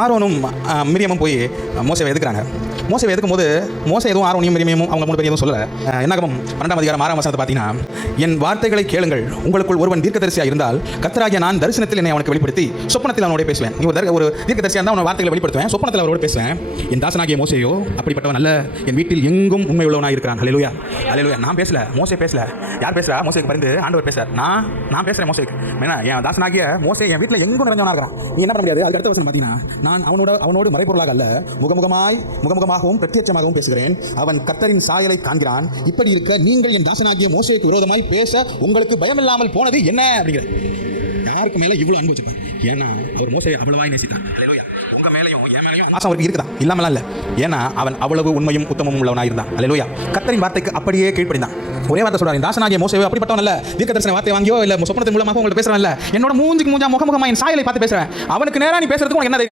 ஆரோனும் மிரியமும் போய் மோசேவை எதுக்குறாங்க. மோசேவை எதுக்கும் போது மோசே எதுவும் ஆரோனியும் மிரியமும் அவங்க 3 பேரும் எதுவும் சொல்லலை. என்னாகமம் 12ஆம் அதிகாரம் 6ஆம் வசனத்தை பார்த்தீங்கன்னா, என் வார்த்தைகளை கேளுங்கள், உங்களுக்குள் ஒருவன் தீர்க்கதரிசியாக இருந்தால் கர்த்தராகிய நான் தரிசனத்தில் என்னை அவனுக்கு வெளிப்படுத்தி சொப்பனத்தில் அவனோட பேசுவேன். நீ ஒரு தீர்க்கதரிசியாக இருந்தால் அவன் வார்த்தைகளை வெளிப்படுத்துவேன், சொப்பனத்தில் அவரோட பேசுவேன். என் தாசனாகிய மோசேயோ அப்படிப்பட்டவன் அல்ல, என் வீட்டில் எங்கும் உண்மை உள்ளவனாக இருக்கிறான். ஹல்லேலூயா ஹல்லேலூயா. நான் பேசல, மோசே பேசல. யார் பேசுறா? மோசேக்கு பரிந்து ஆண்டவர் பேசுறார். நான் பேசுறேன் மோசேக்கு. ஏன்னா என் தாசனாகிய மோசே என் வீட்டில் எங்கும் நிறைஞ்சவனாக இருக்கிறான். நீ என்ன பண்ண முடியாது. அதுக்கு அடுத்த வசனம் பார்த்தீங்கன்னா, நான் அவனோடு மறைப்பொருளாக அல்ல, முகமுகமாகவும் பிரத்யட்சமாகவும் பேசுகிறேன். அவன் கர்த்தரின் சாயலை காண்கிறான். இப்படி இருக்க நீங்கள் என் தாசனாகிய மோசேக்கு விரோதமாய் பேச உங்களுக்கு பயமில்லாமல் போனது என்ன அப்படிங்கிற. யாருக்கு மேல இவ்வளவு அன்பு வச்சிருப்பார்? ஏன்னா அவர் மோசேயை அவ்வளவாய் நேசித்தார். ஹல்லேலூயா. உங்க மேலையும் என் மேலையும் ஆசை அவருக்கு இருக்குதா? இல்லாமலாம் இல்ல. ஏன்னா அவன் அவ்வளவு உண்மையும் உத்தமமும் உள்ளவனாக இருந்தான். ஹல்லேலூயா. கர்த்தரின் வார்த்தைக்கு அப்படியே கீழ்ப்படிந்தான். ஒரே வார்த்தை சொல்றாரு, தாசனாகிய மோசேவை அப்படிப்பட்டவன் அல்ல, தீர்க்கதரிசன வார்த்தை வாங்கியோ இல்ல சொப்பனத்தின் மூலமாக உங்களுக்கு பேசுறேன் இல்ல, என்னோட மூஞ்சிக்கு மூஞ்சா முகமுகமா என் சாயலை பார்த்து பேசுறேன். அவனுக்கு நேரா நீ பேசுறதுக்கு என்ன